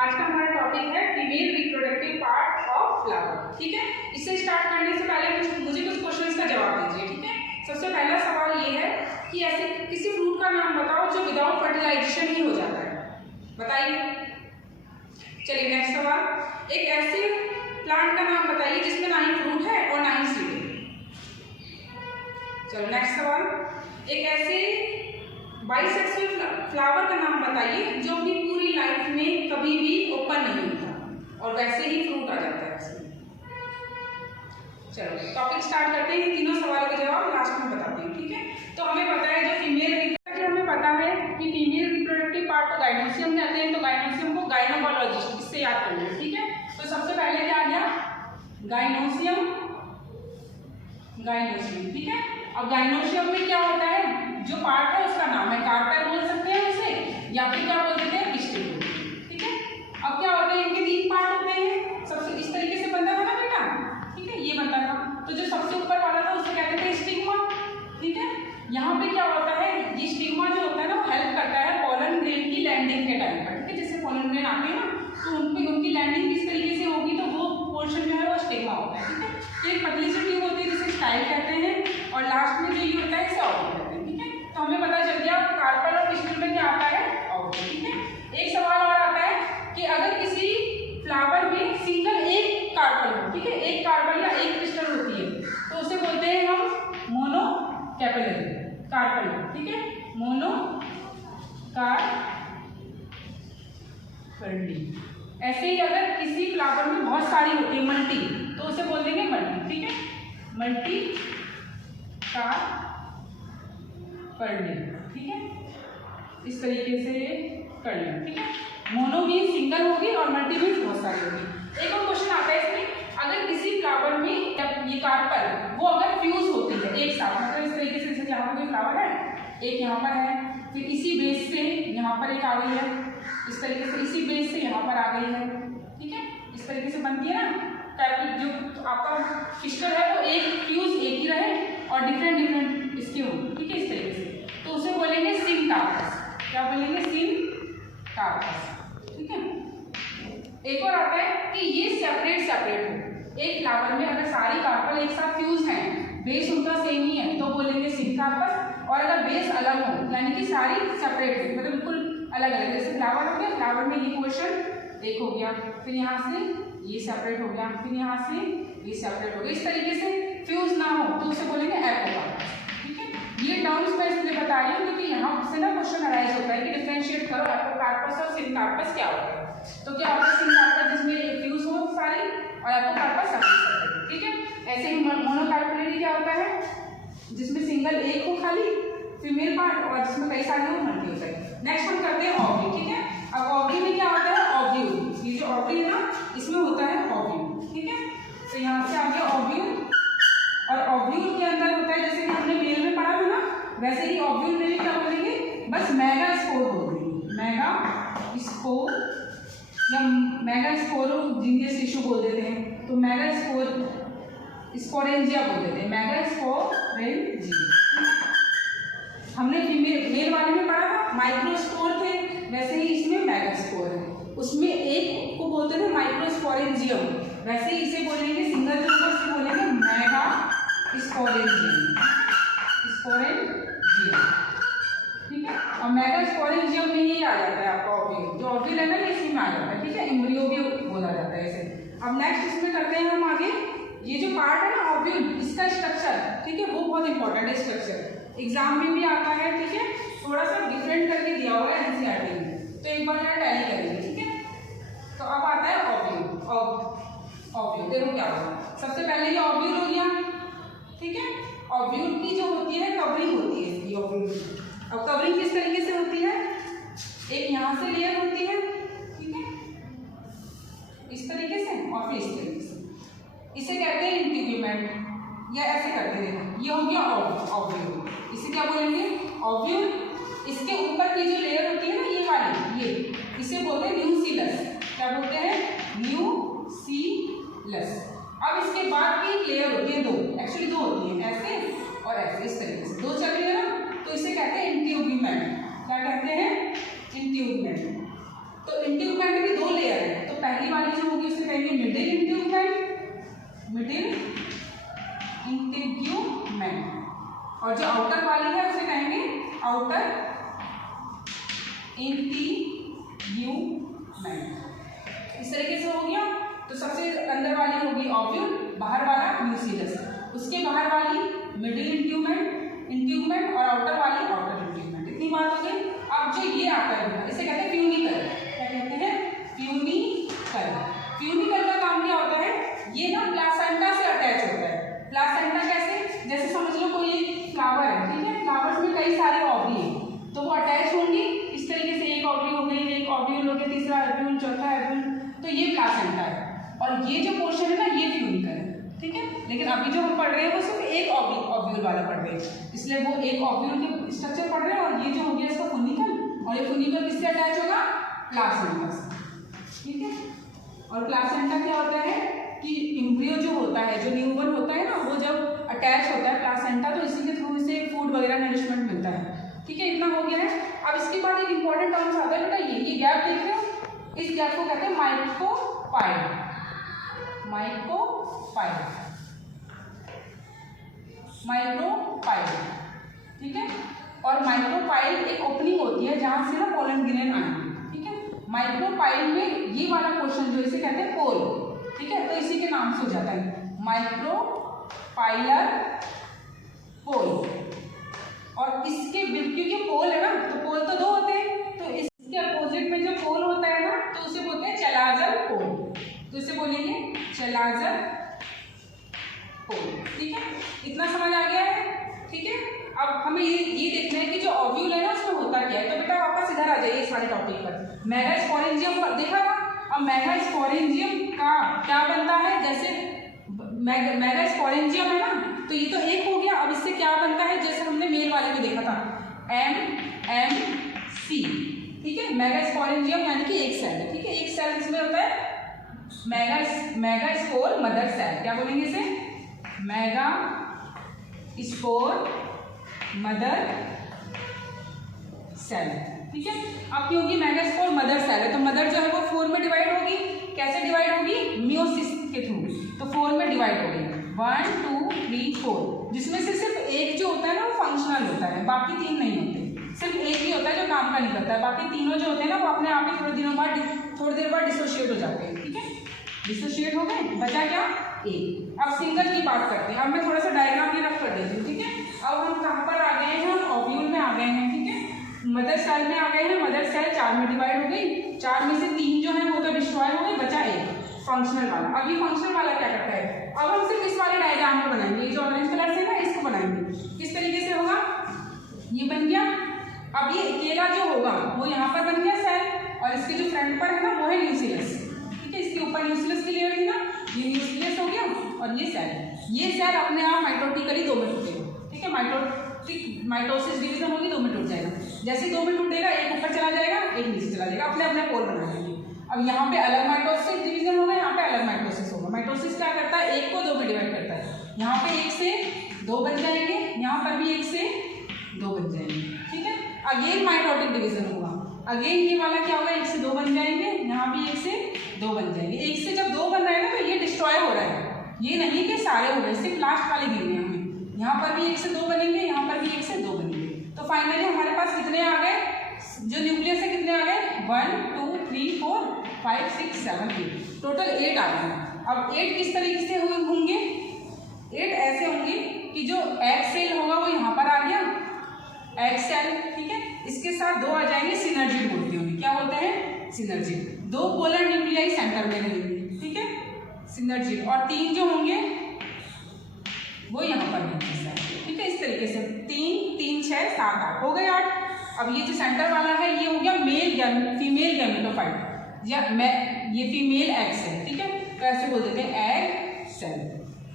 आज का हमारा टॉपिक है female reproductive part of flower. ठीक है, इसे स्टार्ट करने से पहले मुझे कुछ क्वेश्चंस का जवाब दीजिए। ठीक है, सबसे पहला सवाल ये है कि ऐसे किसी फ्रूट का नाम बताओ जो विदाउट फर्टिलाइजेशन ही हो जाता है, बताइए। चलिए नेक्स्ट सवाल, एक ऐसे प्लांट का नाम बताइए जिसमें ना ही फ्रूट है और ना ही सीड है। चलो नेक्स्ट सवाल, एक ऐसे बाइसेक्सुअल फ्लावर का नाम बताइए जो अपनी पूरी लाइफ में कभी भी ओपन नहीं होता और वैसे ही फ्रूट आ जाता है इसमें। चलो टॉपिक स्टार्ट करते हैं, तीनों सवालों के जवाब लास्ट में बताते हैं। ठीक है, तो हमें पता है जो फीमेल हमें पता है कि फीमेल रिप्रोडक्टिव पार्ट को गाइनोसियम कहते हैं, तो गाइनोसियम को गाइनोकोलॉजिस्ट इससे याद कर लिया। ठीक है, तो सबसे पहले क्या आ गया, गाइनोसियम। गाइनोसियम ठीक है, अब गाइनोसियम में क्या होता है, जो पार्ट है उसका नाम है, कार्पेल बोल सकते हैं उसे, या फिर क्या बोल सकते हैं, पिस्टिल। ठीक है, अब क्या होता है, इनके 3 पार्ट होते हैं, सबसे इस तरीके से बनता था ना बेटा। ठीक है, ये बनता था, तो जो सबसे ऊपर वाला था उसको कहते थे स्टिग्मा। ठीक है, यहाँ पे क्या होता है, ये स्टिग्मा जो होता है ना वो हेल्प करता है पॉलन ग्रेन की लैंडिंग के टाइम पर। ठीक है, जैसे पॉलन ग्रेन आते हैं ना तो उनकी लैंडिंग किस तरीके से होगी, तो वो पोर्शन जो है वो स्टिग्मा होता है। ठीक है, तो एक पतली सी ट्यूब होती है जिसे स्टाइल कहते हैं, और लास्ट में जो ये होता है इसे ऑवल कहते हैं। ठीक है, तो हमें पता चल गया कार्पेल और पिस्टिल में क्या आता है, ऑवल। ठीक है, एक सवाल और आता है कि अगर किसी फ्लावर में सिंगल एक कार्पेल हो, ठीक है, एक कार्पेल या एक पिस्टिल होती है, तो उसे बोलते हैं हम मोनो कैपिलरी कार्पेल। ठीक है, मोनो कार्पेली। ऐसे ही अगर किसी फ्लावर में बहुत सारी होती है, मल्टी, तो उसे बोल देंगे मल्टी। ठीक है, मल्टी कार्पेली। ठीक है, इस तरीके से कर लें। ठीक है, मोनो भी सिंगल होगी और मल्टी भी बहुत सारी होगी। एक और क्वेश्चन आता है इसमें, अगर किसी फ्लावर में ये कार्पेल वो अगर फ्यूज होती है एक साथ, मतलब इस तरीके से, जैसे यहाँ पर कोई फ्लावर है, एक यहाँ पर है, फिर इसी बेस से यहाँ पर एक आ गई है, इस तरीके से इसी बेस से यहाँ पर आ गई है। ठीक है, इस तरीके से बनती है ना कैपिल, जो आपका पिस्टल है वो एक फ्यूज एक ही रहे और डिफरेंट इसके हो। ठीक है, इस तरीके से, तो उसे बोलेंगे सिनकार्पस। क्या बोलेंगे, सिनकार्पस। ठीक है, एक और आता है कि ये सेपरेट हो, एक फ्लावर में अगर सारी कार्पेल एक साथ फ्यूज हैं, बेस उनका सेम ही है, तो बोलेंगे सिनकार्पस। और अगर बेस अलग हो, यानी कि सारी सेपरेट हो, मतलब बिल्कुल अलग अलग, जैसे फ्लावर हो गया, फ्लावर में ये पोर्शन एक हो गया, फिर यहाँ से ये सेपरेट हो गया, फिर यहाँ से ये सेपरेट हो गया, इस तरीके से फ्यूज ना हो तो उसे बोलेंगे एपोकार्पस। ठीक है, ये टर्म्स मैं इसलिए बता रही हूँ क्योंकि यहाँ से ना क्वेश्चन अराइज होता है कि डिफरेंशिएट करो एपोकार्पस और सिनकार्पस क्या होता है। तो क्या होता है, सिनकार्पस जिसमें फ्यूज हो सारी और एपोकार्पस सेपरेट। ठीक है, ऐसे ही मोनोकार्पेलरी क्या होता है, जिसमें सिंगल एक हो खाली फीमेल पार्ट और जिसमें कई सारे हो मल्टी होता है। नेक्स्ट हम करते हैं ओवरी। ठीक है, अब ओवरी में क्या होता है, ओव्यूल। ये जो ओवरी है ना इसमें होता है ओव्यूल। ठीक है, तो यहाँ से आ गया ओव्यूल, और ओव्यूल के अंदर होता है, जैसे कि हमने मेल में पढ़ा था ना, वैसे ही ओव्यूल में भी क्या बोलेंगे, बस मेगास्पोर बोल देंगे, मेगास्पोर या मेगास्पोरेंजियस टिश्यू बोल देते हैं, तो स्पोरेंजिया बोल देते हैं, मेगास्पोरेंजिया। हमने मेल वाले में पढ़ा था माइक्रोस्पोर थे, वैसे ही इसमें मेगास्पोर है, उसमें एक को बोलते थे माइक्रोस्पोरेंजियम, वैसे ही इसे बोलेंगे सिंगल जो होगा उसे बोलेंगे मेगास्पोरेंजियम। ठीक है, और मेगास्पोरेंजियम में ही आ जाता है आपका ओव्यूल, जो ओव्यूल है ना इसी में आ जाता है। ठीक है, एम्ब्रियो भी बोला जाता है इसे। अब नेक्स्ट इसमें करते हैं हम आगे, ये जो पार्ट है ना ओव्यूल, इसका स्ट्रक्चर, ठीक है, वो बहुत इंपॉर्टेंट है स्ट्रक्चर, एग्जाम में भी आता है। ठीक है, थोड़ा सा डिफरेंट करके दिया हुआ है एनसीईआरटी में, तो एक बार यहाँ टैली करेंगे। ठीक है, तो अब आता है ओव्यूल। देखो क्या होगा, सबसे पहले ये ओव्यूल हो गया। ठीक है, ओव्यूल की जो होती है कवरिंग होती है इसकी ओव्यूल की। अब कवरिंग किस तरीके से होती है, एक यहाँ से लेयर होती है, ठीक है, इस तरीके से, और फिर इस तरीके से, इसे कहते हैं इंटीग्यूमेंट, या ऐसे करते हैं, ये हो गया ओव्यूल, इसे क्या बोलेंगे, ओव्यूल। इसके ऊपर की जो लेयर होती है ना ये वाली, ये इसे बोलते हैं न्यूसीलस। क्या बोलते हैं, न्यूसीलस। अब इसके बाद की लेयर होती है दो, एक्चुअली दो होती है, ऐसे और ऐसे, इस तरीके से दो चल रही है ना, तो इसे कहते हैं इंट्यूब्यूमेंट। क्या कहते हैं, इंट्यूब्यूमेंट। तो इंट्यूब्यूमेंट में भी 2 लेयर पहली वाली जो होगी उसे कहेंगे मिडिल इंट्यूबमेंट, मिडिल इंट्यूबमेंट, और जो आउटर वाली है उसे कहेंगे आउटर इंट्यूबमेंट। इस तरीके से हो गया। तो सबसे अंदर वाली होगी ओव्यूल, बाहर वाला न्यूक्लियस, उसके बाहर वाली मिडिल इंट्यूबमेंट और आउटर वाली आउटर इंट्यूबमेंट। इतनी बात हो गई। अब जो ये आता है इसे कहते हैं फ्यूनिकल। क्या कहते हैं? फ्यूनिकल। फ्यूनिकल का काम क्या होता है? ये ना प्लासेंटा से अटैच होता है। प्लासेंटा कैसे? जैसे समझ लो कोई फ्लावर है, ठीक है, फ्लावर्स में कई सारे ओवरी हैं, तो वो अटैच होंगी इस तरीके से, एक ओवरी हो गई, एक ओव्यूल हो गया, तीसरा ओव्यूल, चौथा ओव्यूल, तो ये प्लासेंटा है। और ये जो पोर्शन है ना ये फ्यूनिकल है, ठीक है। लेकिन अभी जो हम पढ़ रहे हैं वो सिर्फ एक ओव्यूल वाला पढ़ रहे हैं, इसलिए वो एक ओव्यूल के स्ट्रक्चर पढ़ रहे हैं। और ये जो हो गया इसका फ्यूनिकल, और ये फ्यूनिकल किससे अटैच होगा? प्लासेंटा से, ठीक है। और प्लासेंटा क्या होता है कि एम्ब्रियो जो होता है, जो न्यूबॉर्न होता है ना, वो जब अटैच होता है प्लासेंटा, तो इसी के थ्रू इसे फूड वगैरह नरिशमेंट मिलता है, ठीक है। इतना हो गया है। अब इसके बाद एक इंपॉर्टेंट टर्म्स आता है बेटा, ये गैप देख रहे हो, इस गैप को कहते हैं माइक्रोपाइल। माइक्रोपाइल, ठीक है। और माइक्रोपाइल एक ओपनिंग होती है जहां से ना पोलन ग्रेन आएंगे, ठीक है। माइक्रोपाइल में ये वाला पोर्शन जो इसे कहते हैं पोल, ठीक है, तो इसी के नाम से हो जाता है माइक्रोपाइलर पोल। और इसके क्योंकि पोल है ना, तो पोल तो दो होते हैं, तो इसके अपोजिट में जो पोल होता है ना, तो उसे बोलते हैं चलाजर पोल। तो इसे बोलेंगे चलाजर पोल, ठीक है। इतना समझ आ गया है, ठीक है। अब हमें ये देखना है कि जो ओव्यूल है ना उसमें होता क्या है। तो बेटा वापस इधर आ जाइए इस वाले टॉपिक पर। मेगास्पोरेंजियम पर देखा था। अब मेगास्पोरेंजियम का क्या बनता है? जैसे मेगास्पोरेंजियम है ना, तो ये तो एक हो गया। अब इससे क्या बनता है? जैसे हमने मेल वाले में देखा था MMC, ठीक है। मेगास्पोरेंजियम यानी कि एक सेल है, ठीक है। एक सेल इसमें होता है मेगास्पोर मदर सेल। क्या बोलेंगे इसे? मेगास्पोर मदर सेल, ठीक है। अब क्योंकि मेगास्पोर मदर सेल है तो मदर जो है वो 4 में डिवाइड होगी। कैसे डिवाइड होगी? मियोसिस के थ्रू। तो 4 में डिवाइड होगी, 1 2 3 4, जिसमें से सिर्फ एक जो होता है ना वो फंक्शनल होता है, बाकी 3 नहीं होते। सिर्फ एक ही होता है जो काम का नहीं करता है, बाकी तीनों जो होते हैं ना वो अपने आप ही थोड़ी देर बाद डिसोशिएट हो जाते हैं, ठीक है। डिसोशिएट हो गए, बचा क्या? एक। अब सिंगल की बात करते हैं। अब मैं थोड़ा सा डायग्राम ये रख कर देती हूँ, ठीक है। अब हम कहाँ पर आ गए हैं? हम ओव्यूल में आ गए हैं, ठीक है। मदर सेल में आ गए हैं। मदर सेल 4 में डिवाइड हो गई, 4 में से 3 जो है वो तो डिस्ट्रॉय हो गई, बचा एक फंक्शनल वाला। अब ये फंक्शनल वाला क्या करता है? अब हम सिर्फ इस वाले डायग्राम को बनाएंगे, जो ऑरेंज कलर से ना इसको बनाएंगे। किस तरीके से होगा? ये बन गया। अब ये अकेला जो होगा वो यहाँ पर बन गया सेल, और इसके जो फ्रंट पर है ना वो है न्यूक्लियस, ठीक है। इसके ऊपर न्यूक्लियस की लेयर थी ना, ये न्यूक्लियस हो गया। और ये सेल अपने आप माइटोटिकली 2 में टूटेगा, ठीक है। माइटोसिस डिवीजन होगी, 2 में टूट जाएगा। जैसे 2 में टूटेगा, एक ऊपर चला जाएगा, एक नीचे चला जाएगा, अपने अपने पोल बना लेंगे। अब यहाँ पे अलग माइटोसिस डिवीजन होगा, यहाँ पे अलग माइटोसिस होगा। माइटोसिस क्या करता है? एक को 2 में डिवाइड करता है। यहाँ पे 1 से 2 बन जाएंगे, यहाँ पर भी 1 से 2 बन जाएंगे, ठीक है। अगेन माइटोटिक डिवीजन होगा, अगेन ये वाला क्या होगा? 1 से 2 बन जाएंगे, यहाँ भी 1 से 2 बन जाएंगे। 1 से जब 2 बन रहे हैं ना तो ये डिस्ट्रॉय हो रहा है, ये नहीं कि सारे हो रहे, सिर्फ लास्ट वाले गिनने हैं हमें। यहाँ पर भी 1 से 2 बनेंगे, यहाँ पर भी 1 से 2 बनेंगे। तो फाइनली हमारे पास कितने आ गए? जो न्यूक्लियस है कितने आ गए? 1 2 3 4 5 6 7 8, टोटल 8 आ गए। अब 8 किस तरीके से होंगे? 8 ऐसे होंगे कि जो एग सेल होगा वो यहाँ पर आ गया, एग सेल, ठीक है। इसके साथ 2 आ जाएंगे सिनर्जिड बोलते होंगे। क्या बोलते हैं? सिनर्जिड। 2 पोलर न्यूक्लियाई सेंटर में रहेंगे, ठीक है, सिनर्जिड। और 3 जो होंगे वो यहाँ पर होंगे, ठीक है। इस तरीके से 3 3 6 7 8 हो गए 8। अब ये जो सेंटर वाला है ये हो गया फीमेल गैमेटोफाइट, या ये फीमेल एग सेल, ठीक है। तो ऐसे बोल देते हैं एग सेल।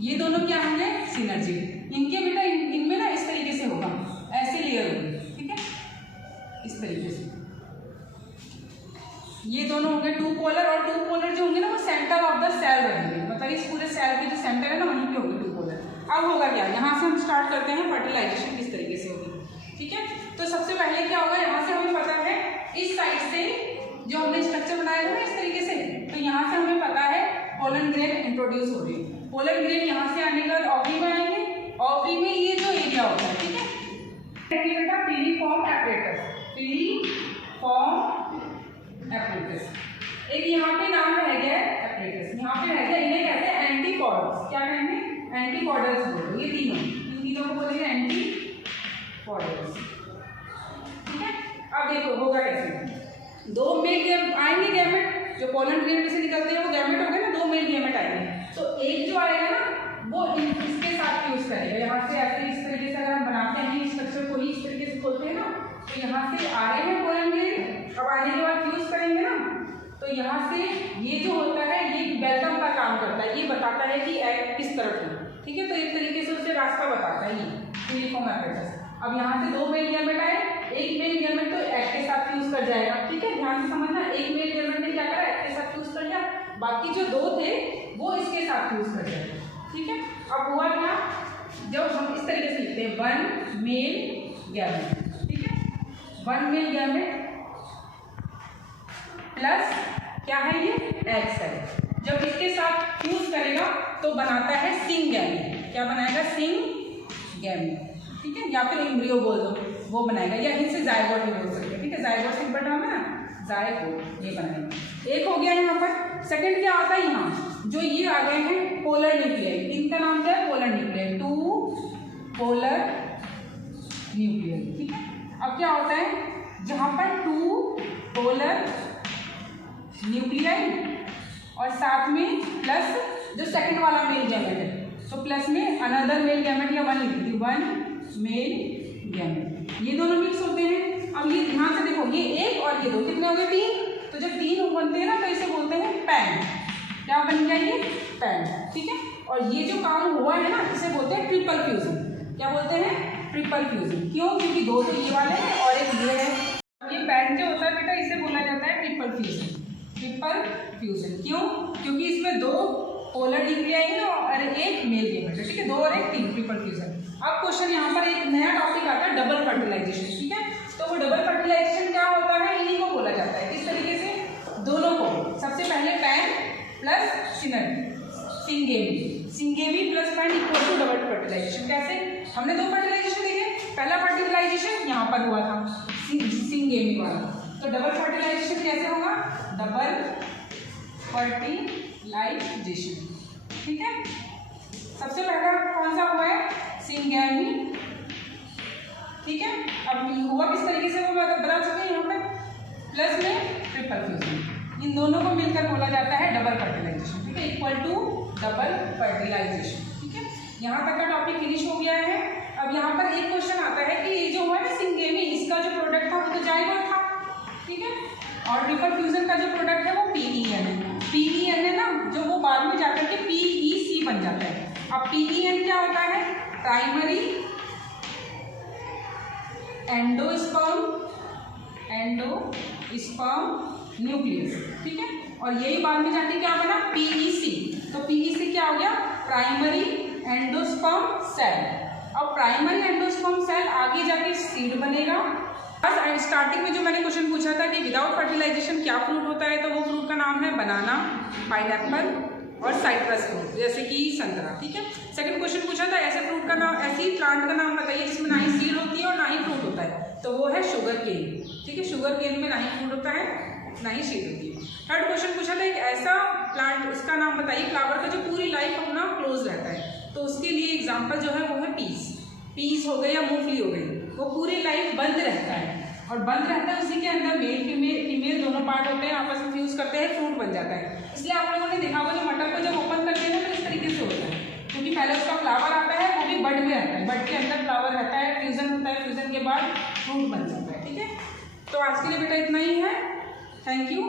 ये दोनों क्या होंगे? सिनर्जिड। इनके बेटा इनमें ना इस तरीके से होगा, ऐसे लेयर होगी, ठीक है, इस तरीके से। ये दोनों होंगे 2 पोलर, और 2 पोलर जो होंगे ना वो सेंटर ऑफ द सेल रहेंगे, मतलब इस पूरे सेल के जो सेंटर है ना वहीं पे होंगे 2 पोलर। अब होगा क्या? यहाँ से हम स्टार्ट करते हैं फर्टिलाइजेशन किस तरीके से होगी, ठीक है। तो सबसे पहले क्या होगा? यहाँ से हमें पता है इस साइड से जो हमने स्ट्रक्चर बनाया था ना इस तरीके से, तो यहाँ से हमें पता है पोलन ग्रेन इंट्रोड्यूस हो रही है। पोलन ग्रेन यहाँ से आने के बाद ओवरी में आएंगे, ओवरी में ये जो एरिया होता है, ठीक है, बेटा पीलीफॉर्म एपरेटस, पीलीफॉर्म एपरेटस। एक यहाँ पे नाम रह गया है एपरेटस, यहाँ पे रह गया, इन्हें कहते हैं एंटीकॉर्डल्स। क्या कहेंगे? एंटीकॉर्डल्स बोलो, ये तीनों, इन तीनों को बोलेंगे एंटीकॉर्डल्स, ठीक है। अब देखो होगा कैसे, दो मेल आएंगे गैमेट, जो पोलन ग्रेन में से निकलते हैं वो गैमेट हो गए ना, दो मेल गैमेट आएंगे, तो एक जो आएगा ना वो इसके साथ यूज करेगा। यहाँ से ऐसे इस तरीके से अगर हम बनाते हैं स्ट्रक्चर को ही इस तरीके से खोलते हैं ना, तो यहाँ से आ रहे हैं पोलन ग्रेन, अब आने के बाद यूज करेंगे ना, तो यहाँ से ये जो होता है ये वेलकम का काम करता है, ये बताता है कि एग किस तरफ है, ठीक है, तो एक तरीके से उसे रास्ता बताता है ये पीलीफॉर्म एपरेटस। अब यहाँ से दो मेल गैमेट आए, एक मेल गैमेट तो एग के साथ यूज कर जाएगा, ठीक है, ध्यान से समझना, एक मेल गैमेट ने क्या करा, एग के साथ यूज कर लिया, बाकी जो दो थे वो इसके साथ यूज कर जाएगा, ठीक है। अब हुआ क्या, जब हम इस तरीके से लिखते हैं वन मेल गैमेट, ठीक है, वन मेल गैमेट प्लस क्या है ये एग सेल, जब इसके साथ फ्यूज करेगा तो बनाता है सिंग गैमेट। क्या बनाएगा? सिंग गैमेट, ठीक है, या फिर एम्ब्रियो बोल दो, वो बनाएगा, या इनसे जायगोट भी बोल सकते हैं, ठीक है, जायगोट सिंपल टर्म है ना, जायगोट, ये बनाएगा। एक हो गया यहाँ पर। सेकंड क्या आता है, यहाँ जो ये आ गए हैं पोलर न्यूक्लियाई, इनका नाम क्या है? Polar nuclei, two polar nuclei, ठीक है। अब क्या होता है, जहाँ पर टू पोलर न्यूक्लियाई और साथ में प्लस जो सेकंड वाला मेल गैमेट है, तो प्लस में अनदर मेल गैमेट या वन लिख दी, वन मेल गैमेट, ये दोनों मिक्स होते हैं। अब ये ध्यान से देखो, ये एक और ये दो कितने हो गए? तीन। तो जब तीन बनते हैं ना तो इसे बोलते हैं पैन। क्या बन गया? ये पैन, ठीक है। और ये जो काम हुआ है ना इसे बोलते हैं ट्रिपल फ्यूजन। क्या बोलते हैं? Triple fusion. क्यों? क्योंकि दो तो ये वाले हैं और एक ये है। ये पैन जो होता है बेटा इसे बोला जाता है ट्रिपल फ्यूजन। ट्रिपल फ्यूजन क्यों? क्योंकि इसमें दो पोलर न्यूक्लियाई है और एक मेल गैमेट है, ठीक है, दो और एक तीन, ट्रिपल फ्यूजन। अब क्वेश्चन यहाँ पर एक नया टॉपिक आता है डबल फर्टिलाइजेशन, ठीक है। तो वो डबल फर्टिलाइजेशन क्या होता है? इन्हीं को बोला जाता है। किस तरीके से? दोनों को। सबसे पहले PEN plus syngamy, syngamy plus PEN equal to double fertilization. कैसे? हमने दो फर्टिलाइजेशन देखे। पहला फर्टिलाइजेशन यहाँ पर हुआ था सिंगेमी वाला, तो डबल फर्टिलाइजेशन कैसे होगा? डबल फर्टिलाइजेशन, ठीक है। सबसे पहला कौन सा हुआ है? सिंगेमी, ठीक है। अब हुआ किस तरीके से वो बता चुके हैं यहाँ पे, प्लस में ट्रिपल फ्यूजन। इन दोनों को मिलकर बोला जाता है डबल फर्टिलाइजेशन, ठीक है, इक्वल टू डबल फर्टिलाइजेशन, ठीक है। यहाँ तक का टॉपिक फिनिश हो गया है। अब यहाँ पर एक क्वेश्चन आता है कि ये जो हुआ ना सिंगेमी, इसका जो प्रोडक्ट था वो तो जाइगोट था, ठीक है, और ट्रिपल फ्यूजन का जो प्रोडक्ट है वो PEN है। PEN है ना, जो वो बाद में जाकर के PEC बन जाता है। अब PEN क्या होता है? प्राइमरी एंडोस्पर्म न्यूक्लियस, ठीक है, और यही बाद में जाके क्या बना? PEC। तो PEC क्या हो गया? Primary endosperm cell. अब प्राइमरी एंडोस्पर्म सेल आगे जाके सीड बनेगा। स्टार्टिंग में जो मैंने क्वेश्चन पूछा था कि विदाउट फर्टिलाइजेशन क्या फ्रूट होता है, तो वो फ्रूट का नाम है बनाना, पाइनएप्पल और साइट्रस फ्रूट, जैसे कि संतरा, ठीक है। सेकंड क्वेश्चन पूछा था ऐसे फ्रूट का नाम, ऐसी प्लांट का नाम बताइए जिसमें ना ही सीड होती है और ना ही फ्रूट होता है, तो वो है शुगर केन, ठीक है। शुगर केन में ना ही फ्रूट होता है ना ही सीड होती है। थर्ड क्वेश्चन पूछा था एक ऐसा प्लांट, उसका नाम बताइए फ्लावर का जो पूरी लाइफ अपना क्लोज रहता है, तो उसके लिए एग्जाम्पल जो है वो है पीस हो गई या मूंगफली हो गई, वो पूरी लाइफ बंद रहता है, और बंद रहता है उसी के अंदर मेल फीमेल दोनों पार्ट होते हैं, आपस में फ्यूज करते हैं, फ्रूट बन जाता है। इसलिए आप लोगों ने देखा होगा जो मटर को जब ओपन करते हैं तो इस तरीके से होता है, क्योंकि पहले उसका फ्लावर आता है, वो भी बड में रहता है, बड के अंदर फ्लावर रहता है, फ्यूजन होता है, फ्यूजन के बाद फ्रूट बन जाता है, ठीक है। तो आज के लिए बेटा इतना ही है। Thank you.